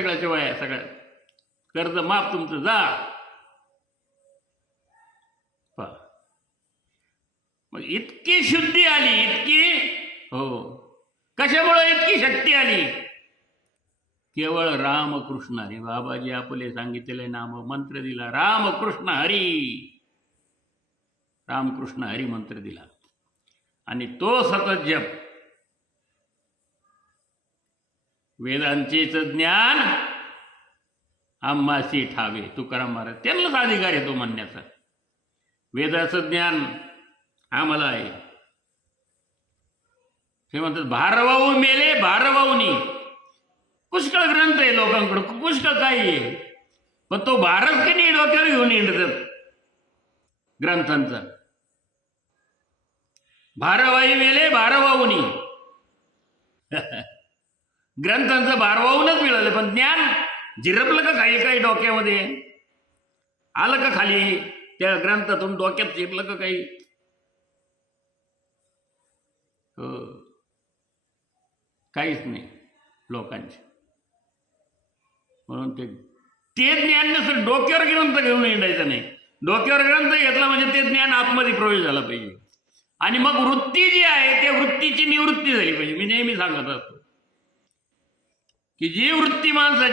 सगळ्याच्या वया सगळ्या कर्ज माफ तुमचं जा. मग इतकी शुद्धी आली इतकी हो. कशामुळे इतकी शक्ती आली? केवळ रामकृष्ण हरी. बाबाजी आपले सांगितलेले नाम मंत्र दिला. रामकृष्ण हरी. रामकृष्ण हरी मंत्र दिला. आणि तो सतत जप. वेदांचेच ज्ञान आम्हाशी ठावे. तुकाराम महाराज त्यांनाच अधिकार आहे तो म्हणण्याचा. वेदाचं ज्ञान आम्हाला आहे. ते म्हणतात भारवाहू मेले भारवाऊनी पुष्कळ ग्रंथ आहे लोकांकडं पुष्कळ काही आहे. पण तो भारत की नाही डोक्यावर घेऊन येतात ग्रंथांचा. भारवाई मेले भारवाऊनी ग्रंथांचं भारवाहूनच मिळालं पण ज्ञान झिरपलं का काही काही डोक्यामध्ये? आलं का खाली? त्या ग्रंथातून डोक्यात शिरलं का काही? हो. काहीच नाही लोकांचे. म्हणून ते ते ज्ञान नसेल डोक्यावर ग्रंथ घेऊन येणायचं नाही. डोक्यावर ग्रंथ घेतला म्हणजे ते ज्ञान आतमध्ये प्रवेश झाला पाहिजे. आणि मग वृत्ती जी आहे त्या वृत्तीची निवृत्ती झाली पाहिजे. मी नेहमी सांगत असतो. की जी वृत्ती माणसाची